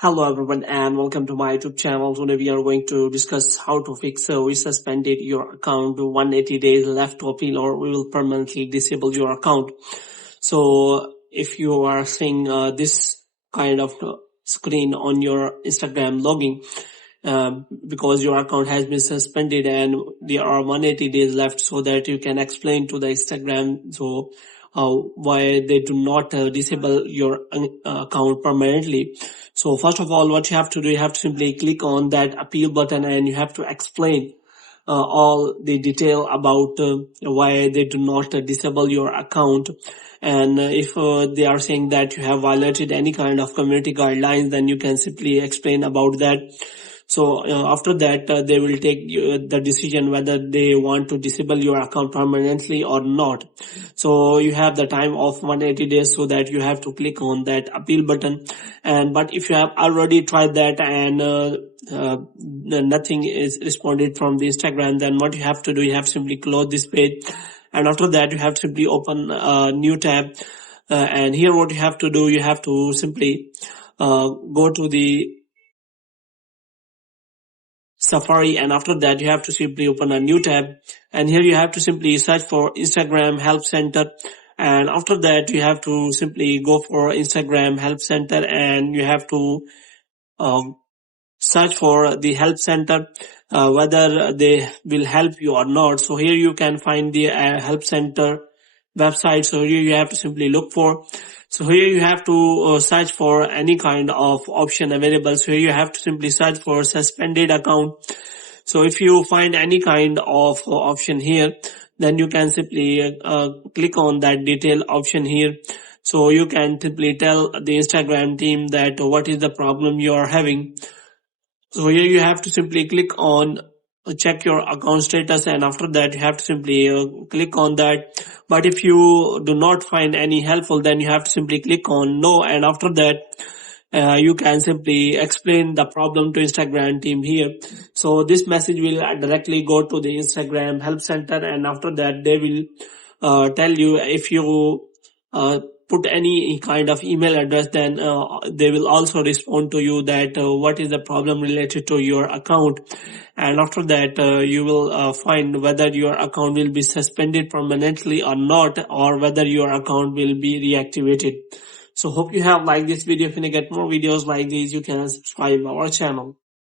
Hello everyone and welcome to my YouTube channel. Today we are going to discuss how to fix we suspended your account 180 days left to appeal, or we will permanently disable your account. So if you are seeing this kind of screen on your Instagram login, because your account has been suspended and there are 180 days left, so that you can explain to the Instagram why they do not disable your account permanently. So first of all, what you have to do, you have to simply click on that appeal button and you have to explain all the detail about why they do not disable your account. And if they are saying that you have violated any kind of community guidelines, then you can simply explain about that. So after that, they will take the decision whether they want to disable your account permanently or not. So you have the time of 180 days, so that you have to click on that appeal button. But if you have already tried that and nothing is responded from the Instagram, then what you have to do, you have to simply close this page. And after that, you have to simply open a new tab. And here what you have to do, you have to simply go to the Safari, and after that you have to simply open a new tab, and here you have to simply search for Instagram Help Center. And after that you have to simply go for Instagram Help Center, and you have to search for the help center, whether they will help you or not. So here you can find the help center website. So here you have to simply look for. So here you have to search for any kind of option available. So here you have to simply search for suspended account. So if you find any kind of option here, then you can simply click on that detail option here. So you can simply tell the Instagram team that what is the problem you are having. So here you have to simply click on check your account status, and after that you have to simply click on that. But if you do not find any helpful, then you have to simply click on no, and after that you can simply explain the problem to Instagram team here. So this message will directly go to the Instagram Help Center, and after that they will tell you if you put any kind of email address, then they will also respond to you that what is the problem related to your account. And after that you will find whether your account will be suspended permanently or not, or whether your account will be reactivated. So hope you have liked this video. If you get more videos like these, you can subscribe our channel.